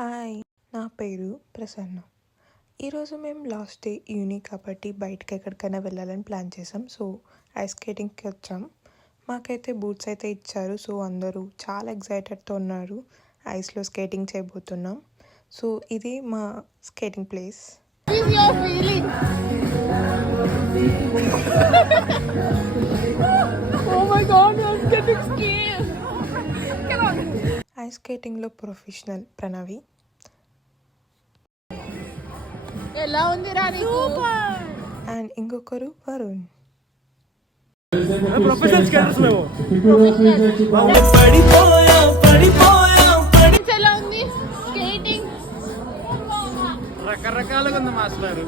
Hi, నా పేరు ప్రసన్న. ఈరోజు మేము లాస్ట్ డే ఈవినింగ్ కాబట్టి బయటకి ఎక్కడికైనా వెళ్ళాలని ప్లాన్ చేసాం. సో ఐస్ స్కేటింగ్కి వచ్చాం. మాకైతే బూట్స్ అయితే ఇచ్చారు. సో అందరూ చాలా ఎక్సైటెడ్తో ఉన్నారు. ఐస్లో స్కేటింగ్ చేయబోతున్నాం. సో ఇది మా స్కేటింగ్ ప్లేస్. ఐస్ స్కేటింగ్లో ప్రొఫెషనల్ ప్రణవి. ఎలా ఉంది రాని అండ్ ఇంకొకరు వరుణ్. ఎలా ఉంది స్కేటింగ్? రకరకాలుగా ఉంది మాస్టర్.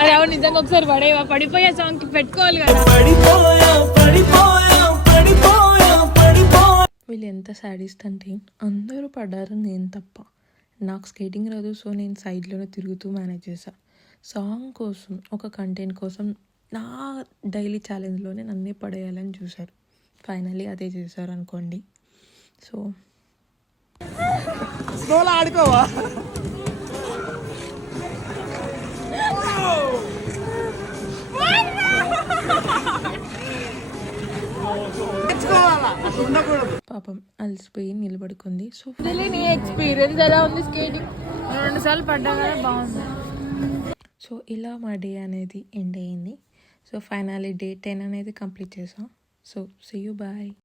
అరే అవును, నిజంగా ఒకసారి పడేవా? పడిపోయే సాంగ్ పెట్టుకోవాలి కదా. వీళ్ళు ఎంత సాడిస్ట్ అంటే అందరూ పడ్డారు, నేను తప్ప. నాకు స్కేటింగ్ రాదు. సో నేను సైడ్లోనే తిరుగుతూ మేనేజ్ చేశాను. సాంగ్ కోసం, ఒక కంటెంట్ కోసం నా డైలీ ఛాలెంజ్లోనే నన్నే పడేయాలని చూశారు. ఫైనల్లీ అదే చేశారు అనుకోండి. సో ఆడుకోవా? పాపం అలసిపోయి నిలబడుకుంది. సో నీ ఎక్స్పీరియన్స్ ఎలా ఉంది స్కేటింగ్? 2 సార్లు పడ్డా కదా, బాగుంది. సో ఇలా మా డే అనేది ఎండ్ అయ్యింది. సో ఫైనల్లీ డే 10 అనేది కంప్లీట్ చేసాం. So see you, bye.